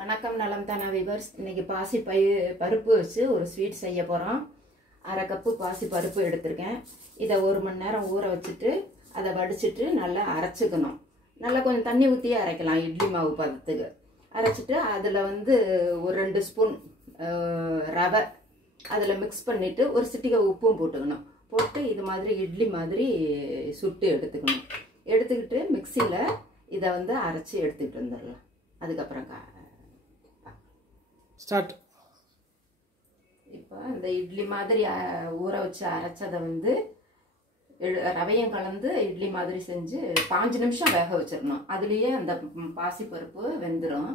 வணக்கம் நலம் தானா விவர்ஸ். இன்னைக்கு பாசி பருப்பு வச்சு ஒரு ஸ்வீட் செய்ய போகிறோம். அரை கப்பு பாசி பருப்பு எடுத்திருக்கேன். இதை 1 மணி நேரம் ஊற வச்சுட்டு அதை வடிச்சிட்டு நல்லா அரைச்சிக்கணும். நல்லா கொஞ்சம் தண்ணி ஊற்றியே அரைக்கலாம், இட்லி மாவு பதத்துக்கு அரைச்சிட்டு அதில் ஒரு 2 ஸ்பூன் ரவை அதில் மிக்ஸ் பண்ணிவிட்டு ஒரு சிட்டிகை உப்பும் போட்டுக்கணும். போட்டு இது மாதிரி இட்லி மாதிரி சுட்டு எடுத்துக்கணும். எடுத்துக்கிட்டு மிக்சியில் இதை அரைச்சி எடுத்துக்கிட்டு வந்துடலாம். அதுக்கப்புறம் ஸ்டார்ட். இப்போ இந்த இட்லி மாதிரி ஊற வச்சு அரைச்சதை ரவையும் கலந்து இட்லி மாதிரி செஞ்சு 5 நிமிஷம் வேக வச்சிடணும். அதுலேயே அந்த பாசிப்பருப்பு வெந்துடும்.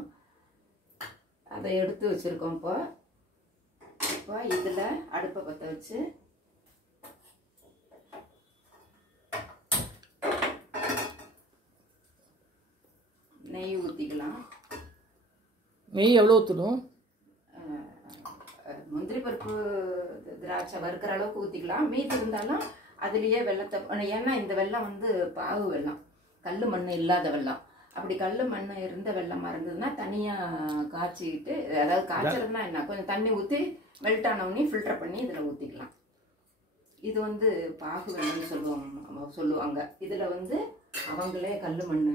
அதை எடுத்து வச்சுருக்கோம். இப்போ இதில் அடுப்பை பற்ற வச்சு நெய் ஊற்றிக்கலாம். நெய் எவ்வளோ ஊற்றணும்? முந்திரி பருப்பு திராட்சை வறுக்கிற அளவுக்கு ஊற்றிக்கலாம். மீதி இருந்தாலும் அதுலேயே வெள்ளத்தை, ஏன்னா இந்த வெல்லம் பாகு வெல்லம், கல் மண் இல்லாத வெல்லம். அப்படி கல் மண் இருந்த வெள்ளமாக இருந்ததுன்னா தனியாக காய்ச்சிக்கிட்டு, அதாவது காய்ச்சல்னா என்ன, கொஞ்சம் தண்ணி ஊற்றி மெல்ட் ஆனவுடனே ஃபில்டர் பண்ணி இதில் ஊற்றிக்கலாம். இது பாகு வெல்லம்னு சொல்லுவாங்க. இதில் அவங்களே கல் மண்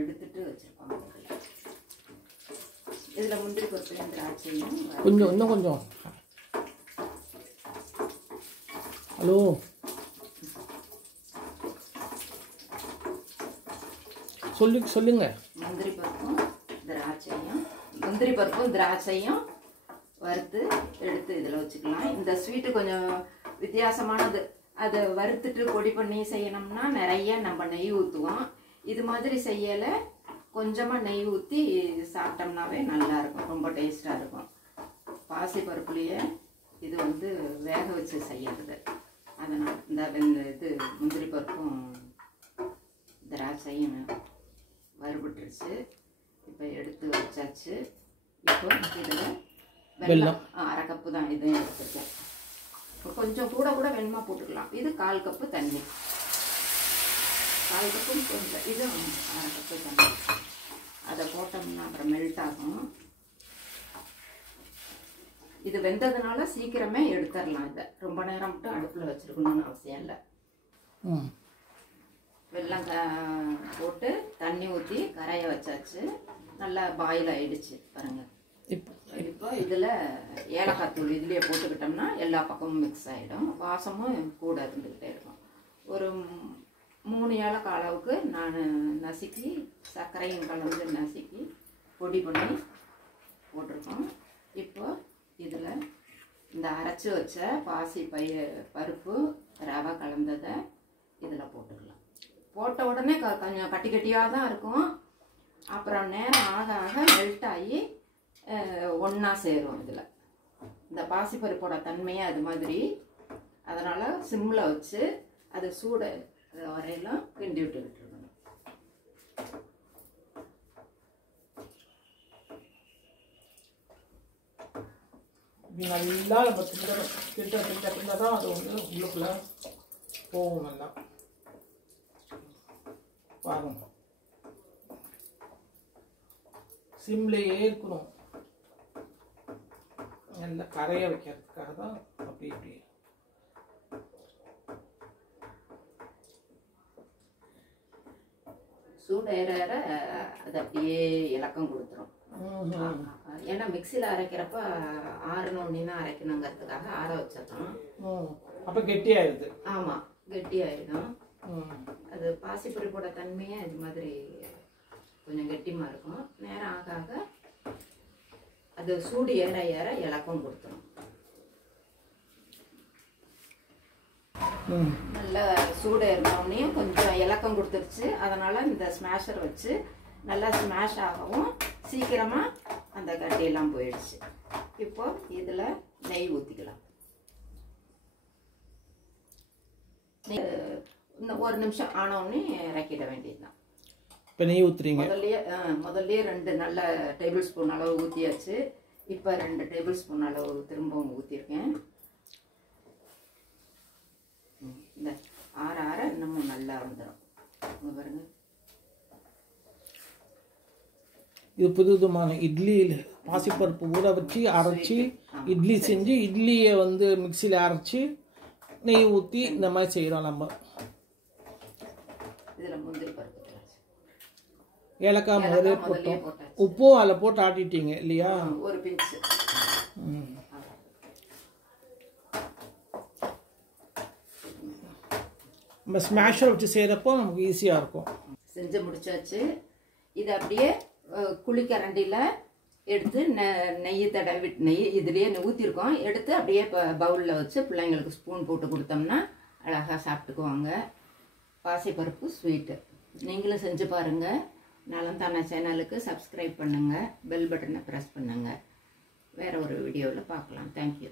எடுத்துட்டு வச்சுருப்பாங்க. இதில் முந்திரி பருப்பையும் திராட்சையும் இன்னும் கொஞ்சம். ஹலோ, சொல்லுங்க. முந்திரி பருப்பும் திராட்சையும் வறுத்து எடுத்து இதில் வச்சுக்கலாம். இந்த ஸ்வீட்டு கொஞ்சம் வித்தியாசமானது. அதை வறுத்துட்டு பொடி பண்ணி செய்யணும்னா நிறைய நம்ம நெய் ஊற்றுவோம். இது மாதிரி செய்யலை, கொஞ்சமாக நெய் ஊற்றி சாப்பிட்டோம்னாவே நல்லாயிருக்கும், ரொம்ப டேஸ்ட்டாக இருக்கும். பாசி பருப்புலேயே இது வேக வச்சு செய்யறது. அதனால் இது முந்திரி பருப்பும் திராட்சையும் வறுபட்டுருச்சு. இப்போ எடுத்து வச்சாச்சு. இப்போ இதில் வெல்லம் அரை கப்பு தான் இதையும் எடுத்துருக்கேன். இப்போ கொஞ்சம் கூட வெண்மா போட்டுக்கலாம். இது 1/4 கப்பு தண்ணி, 1/4 கப்பும் கொஞ்சம், இது அரை கப்பு தண்ணி. அதை போட்டோம்னா அப்புறம் மெல்ட் ஆகும். இது வெந்ததுனால சீக்கிரமே எடுத்துடலாம். இதை ரொம்ப நேரம் மட்டும் அடுப்பில் வச்சுருக்கணும்னு அவசியம் இல்லை. வெல்லம் போட்டு தண்ணி ஊற்றி கரைய வச்சாச்சு. நல்லா பாயில் ஆயிடுச்சு பாருங்க. இப்போ இதில் ஏலக்காய் தூள் இதுலேயே போட்டுக்கிட்டோம்னா எல்லா பக்கமும் மிக்ஸ் ஆகிடும். வாசமும் கூட இருந்துக்கிட்டே இருக்கும். ஒரு 3 ஏலக்காய் அளவுக்கு நான் நசுக்கி சர்க்கரையும் கலந்து நசுக்கி பொடி பண்ணி போட்டிருக்கோம். இப்போ இதில் இந்த அரைச்சி வச்ச பாசி பருப்பு ரவை கலந்ததை இதில் போட்டுக்கலாம். போட்ட உடனே கொஞ்சம் கட்டி கட்டியாக தான் இருக்கும். அப்புறம் நேரம் ஆக ஆக மெல்ட் ஆகி ஒன்றா சேரும். இதில் இந்த பாசிப்பருப்போட தன்மையே அது மாதிரி. அதனால் சிம்மில் வச்சு அது சூடு வரையிலும் கிண்டி விட்டுக்கிட்டு இருக்கணும். நல்லா நம்ம கிட்ட தான் அது உள்ளுக்குள்ள போகும். நல்லா பாருங்க, சிம்லேயே இருக்கணும். நல்லா கரைய வைக்கிறதுக்காக தான் அப்படி இப்படி. சூடு ஏற அது அப்படியே இலக்கம் கொடுத்துரும். ஏன்னா மிக்சியில் அரைக்கிறப்ப ஆறணுன்னே தான் அரைக்கணுங்கிறதுக்காக ஆற வச்சிடலாம். அப்போ கெட்டியாயிடுது. ஆமாம், கெட்டியாயிடும். அது பாசிப்பருப்போட தன்மையே இது மாதிரி கொஞ்சம் கெட்டிமாக இருக்கும். நேரம் ஆக ஆக அது சூடு ஏற ஏற இலக்கம் கொடுத்துரும். நல்லா சூடு ஏறினோடனே கொஞ்சம் இலக்கம் கொடுத்துருச்சு. அதனால் இந்த ஸ்மாஷர் வச்சு நல்லா ஸ்மாஷ் ஆகவும் சீக்கிரமாக அந்த கட்டியெல்லாம் போயிடுச்சு. இப்போ இதில் நெய் ஊற்றிக்கலாம். இன்னும் 1 நிமிஷம் ஆனோடனே இறக்கிட வேண்டியதுதான். இப்போ நெய் ஊற்றுறீங்க. முதல்ல 2 நல்ல டேபிள் ஸ்பூன் அளவு ஊற்றியாச்சு. இப்போ 2 டேபிள் ஸ்பூன் அளவு திரும்பவும் ஊற்றிருக்கேன். இந்த ஆற ஆற இன்னமும் நல்லா வந்துடும். பாருங்க, இது புதுவிதமான இட்லி பாசிப்பருப்பு ஊற வச்சு அரைச்சி இட்லி செஞ்சு இட்லியை வந்து மிக்சியில் அரைச்சி நெய் ஊற்றி இந்த மாதிரி செய்கிறோம் நம்ம. இதில் முந்திரி பருப்பு ஏலக்காய் முதலே போட்டோம், உப்பும் அதில் போட்டு ஆட்டிட்டீங்க இல்லையா? ஒரு பிஞ்சு. நம்ம ஸ்மாஷர் வச்சு செய்கிறப்போ நமக்கு ஈஸியாக இருக்கும். செஞ்சு முடிச்சாச்சு. இது அப்படியே குழிக்கரண்டியில் எடுத்து நெய் தடவி நெய் இதுலேயே ஊற்றிருக்கோம். எடுத்து அப்படியே இப்போ பவுலில் வச்சு பிள்ளைங்களுக்கு ஸ்பூன் போட்டு கொடுத்தோம்னா அழகாக சாப்பிட்டுக்குவாங்க. பாசிப்பருப்பு ஸ்வீட்டு நீங்களும் செஞ்சு பாருங்கள். நலம் தானா சேனலுக்கு சப்ஸ்கிரைப் பண்ணுங்கள், பெல் பட்டனை ப்ரெஸ் பண்ணுங்கள். வேறு ஒரு வீடியோவில் பார்க்கலாம். தேங்க்யூ.